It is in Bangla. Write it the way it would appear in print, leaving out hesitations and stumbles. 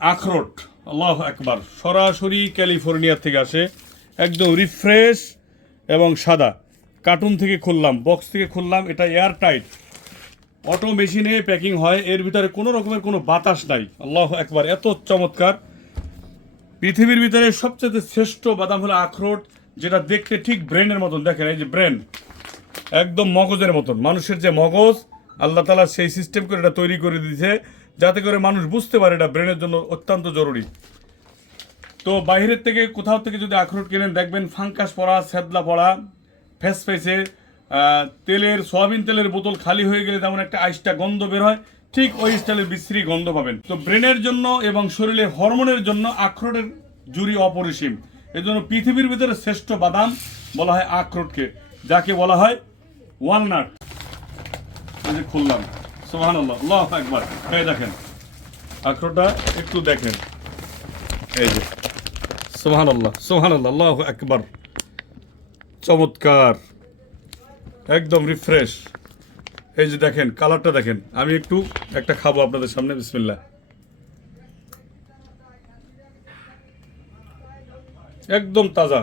আখরোট, আল্লাহু আকবার, সরাসরি ক্যালিফোর্নিয়া থেকে আসে, একদম রিফ্রেশ এবং সাদা। কার্টুন থেকে খুললাম, বক্স থেকে খুললাম, এটা এয়ার টাইট, অটো মেশিনে প্যাকিং হয়, এর ভিতরে কোনো রকমের কোনো বাতাস নাই। আল্লাহু আকবার, এত চমৎকার। পৃথিবীর ভিতরে সবচেয়ে শ্রেষ্ঠ বাদাম হলো আখরোট, যেটা দেখতে ঠিক ব্রেনের মতন। দেখেন এই যে ব্রেন, একদম মগজের মতন। মানুষের যে মগজ, আল্লাহ তাআলা সেই সিস্টেম করে এটা তৈরি করে দিয়েছে যাতে করে মানুষ বুঝতে পারে এটা ব্রেনের জন্য অত্যন্ত জরুরি। তো বাইরের থেকে কোথাও থেকে যদি আখরোট কিনেন, দেখবেন ফাঙ্কাস পড়া, ছ্যাদলা পড়া, ফেস ফেসে তেলের, সয়াবিন তেলের বোতল খালি হয়ে গেলে যেমন একটা আইসটা গন্ধ বের হয়, ঠিক ওই স্টাইলের বিশ্রী গন্ধ পাবেন। তো ব্রেনের জন্য এবং শরীরের হরমোনের জন্য আখরোটের জুড়ি অপরিসীম। এই জন্য পৃথিবীর ভিতরে শ্রেষ্ঠ বাদাম বলা হয় আখরোটকে, যাকে বলা হয় ওয়ালনাট। এই যে খুললাম, সুবহানাল্লাহ, আল্লাহু আকবার। এই দেখেন আখরোটটা একটু দেখেন, এই যে সুবহানাল্লাহ, সুবহানাল্লাহ, আল্লাহু আকবার, চমৎকার, একদম রিফ্রেশ। এই যে দেখেন কালারটা দেখেন। আমি একটু একটা খাবো আপনাদের সামনে, বিসমিল্লাহ। একদম তাজা।